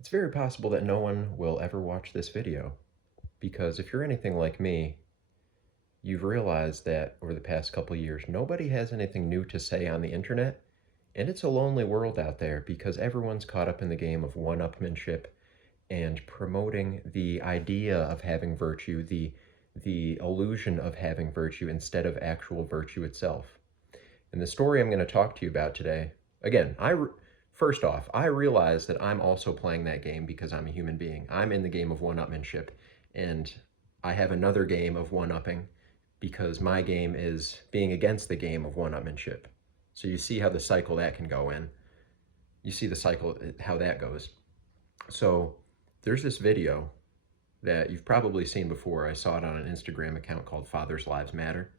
It's very possible that no one will ever watch this video because if you're anything like me, you've realized that over the past couple of years, nobody has anything new to say on the internet, and it's a lonely world out there because everyone's caught up in the game of one-upmanship and promoting the idea of having virtue, the illusion of having virtue instead of actual virtue itself. And the story I'm going to talk to you about today, again, first off, I realize that I'm also playing that game because I'm a human being. I'm in the game of one-upmanship, and I have another game of one-upping because my game is being against the game of one-upmanship. So you see how the cycle that can go in. You see the cycle, how that goes. So there's this video that you've probably seen before. I saw it on an Instagram account called Fathers Lives Matter.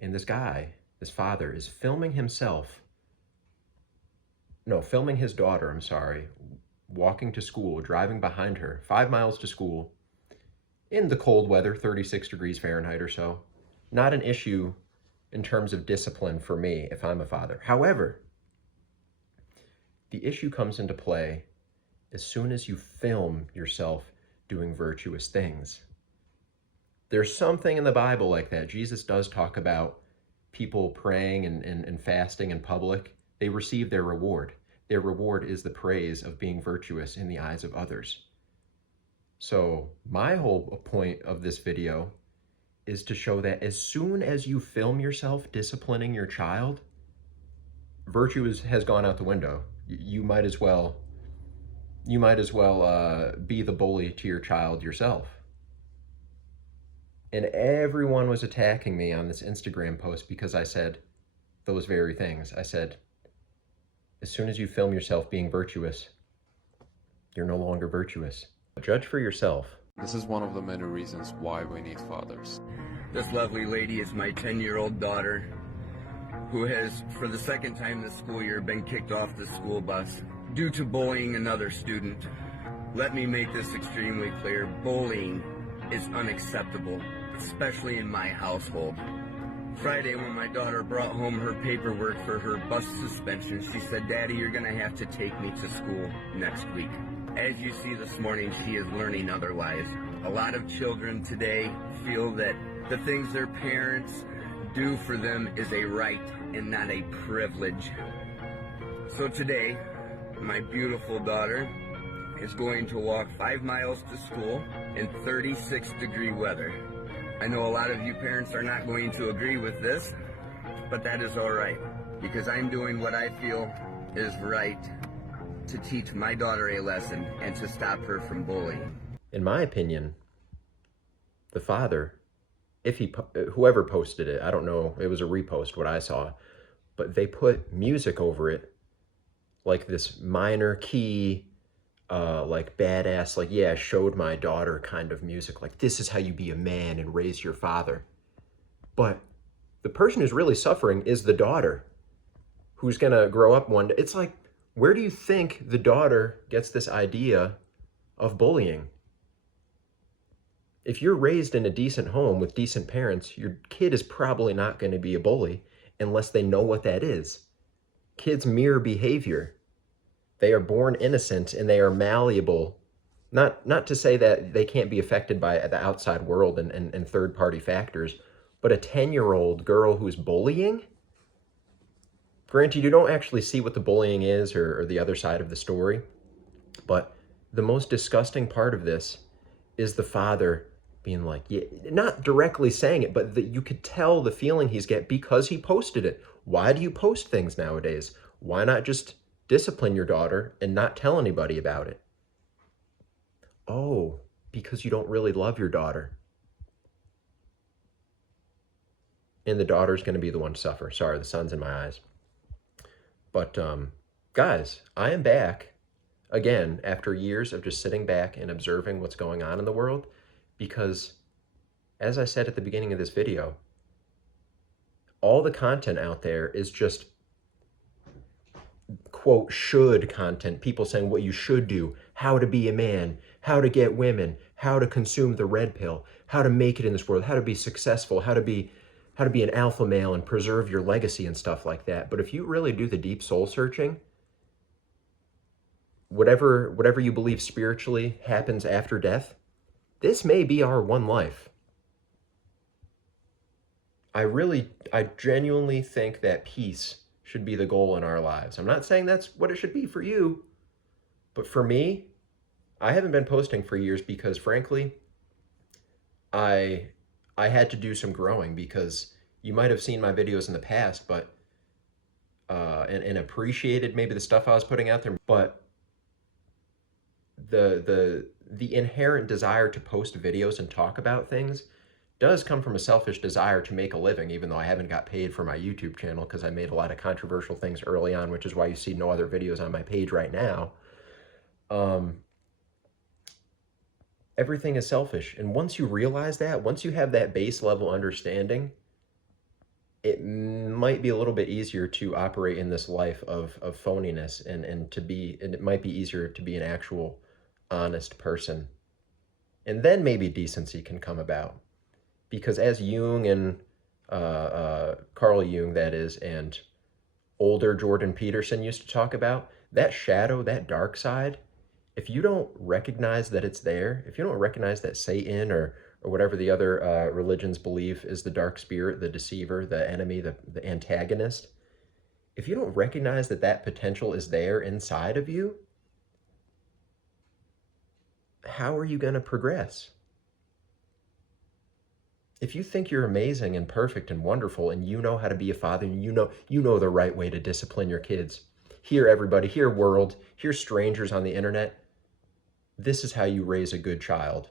And this guy, this father, is filming his daughter, I'm sorry, walking to school, driving behind her, 5 miles to school, in the cold weather, 36 degrees Fahrenheit or so. Not an issue in terms of discipline for me if I'm a father. However, the issue comes into play as soon as you film yourself doing virtuous things. There's something in the Bible like that. Jesus does talk about people praying and fasting in public. They receive their reward. Their reward is the praise of being virtuous in the eyes of others. So my whole point of this video is to show that as soon as you film yourself disciplining your child, virtue has gone out the window. You might as well be the bully to your child yourself. And everyone was attacking me on this Instagram post because I said those very things. I said, as soon as you film yourself being virtuous, you're no longer virtuous. Judge for yourself. This is one of the many reasons why we need fathers. This lovely lady is my 10-year-old daughter, who has, for the second time this school year, been kicked off the school bus due to bullying another student. Let me make this extremely clear. Bullying is unacceptable, especially in my household. Friday, when my daughter brought home her paperwork for her bus suspension, she said, "Daddy, you're going to have to take me to school next week." As you see this morning, she is learning otherwise. A lot of children today feel that the things their parents do for them is a right and not a privilege. So today, my beautiful daughter is going to walk 5 miles to school in 36-degree weather. I know a lot of you parents are not going to agree with this, but that is all right, because I'm doing what I feel is right to teach my daughter a lesson and to stop her from bullying. In my opinion, the father, whoever posted it, I don't know, it was a repost what I saw, but they put music over it, like this minor key, like badass, like, yeah, showed my daughter kind of music, like this is how you be a man and raise your father. But the person who's really suffering is the daughter, who's gonna grow up one day. It's like, where do you think the daughter gets this idea of bullying? If you're raised in a decent home with decent parents, your kid is probably not going to be a bully unless they know what that is. Kids mirror behavior. They are born innocent and they are malleable. Not to say that they can't be affected by the outside world and third-party factors, but a 10-year-old girl who's bullying? Granted, you don't actually see what the bullying is or the other side of the story, but the most disgusting part of this is the father being like, yeah, not directly saying it, but you could tell the feeling he's getting because he posted it. Why do you post things nowadays? Why not just discipline your daughter and not tell anybody about it? Oh, because you don't really love your daughter. And the daughter's going to be the one to suffer. Sorry, the sun's in my eyes. But guys, I am back again after years of just sitting back and observing what's going on in the world, because as I said at the beginning of this video, all the content out there is just quote should content, people saying what you should do, how to be a man, how to get women, how to consume the red pill, how to make it in this world, how to be successful, how to be an alpha male and preserve your legacy and stuff like that. But if you really do the deep soul searching, whatever you believe spiritually happens after death, this may be our one life. I genuinely think that peace should be the goal in our lives. I'm not saying that's what it should be for you, but for me, I haven't been posting for years because frankly, I I had to do some growing because you might have seen my videos in the past, but and appreciated maybe the stuff I was putting out there, but the inherent desire to post videos and talk about things does come from a selfish desire to make a living, even though I haven't got paid for my YouTube channel because I made a lot of controversial things early on, which is why you see no other videos on my page right now. Everything is selfish. And once you realize that, once you have that base level understanding, it might be a little bit easier to operate in this life of phoniness and it might be easier to be an actual honest person. And then maybe decency can come about. Because as Jung and Carl Jung, that is, and older Jordan Peterson used to talk about, that shadow, that dark side, if you don't recognize that it's there, if you don't recognize that Satan or whatever the other religions believe is the dark spirit, the deceiver, the enemy, the antagonist, if you don't recognize that that potential is there inside of you, how are you going to progress? If you think you're amazing and perfect and wonderful and you know how to be a father and you know the right way to discipline your kids, here everybody, here world, here strangers on the internet, this is how you raise a good child.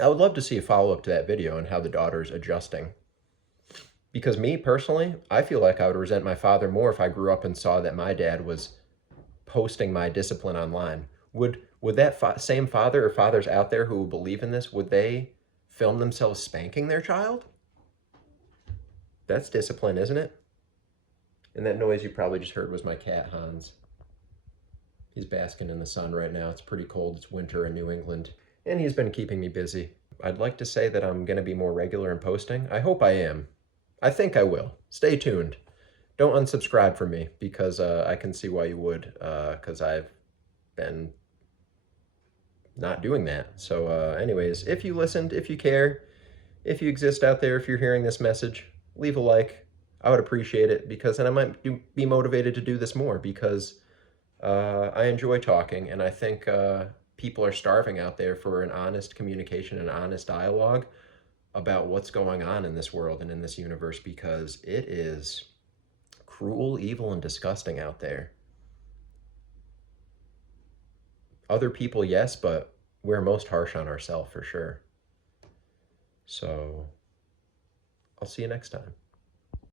I would love to see a follow-up to that video on how the daughter's adjusting. Because me, personally, I feel like I would resent my father more if I grew up and saw that my dad was posting my discipline online. Would that same father or fathers out there who believe in this, would they film themselves spanking their child? That's discipline, isn't it? And that noise you probably just heard was my cat, Hans. He's basking in the sun right now. It's pretty cold. It's winter in New England. And he's been keeping me busy. I'd like to say that I'm going to be more regular in posting. I hope I am. I think I will. Stay tuned. Don't unsubscribe for me because I can see why you would because I've been not doing that. So anyways, if you listened, if you care, if you exist out there, if you're hearing this message, leave a like. I would appreciate it because then I might be motivated to do this more because I enjoy talking, and I think people are starving out there for an honest communication and honest dialogue about what's going on in this world and in this universe because it is cruel, evil, and disgusting out there. Other people, yes, but we're most harsh on ourselves for sure. So I'll see you next time.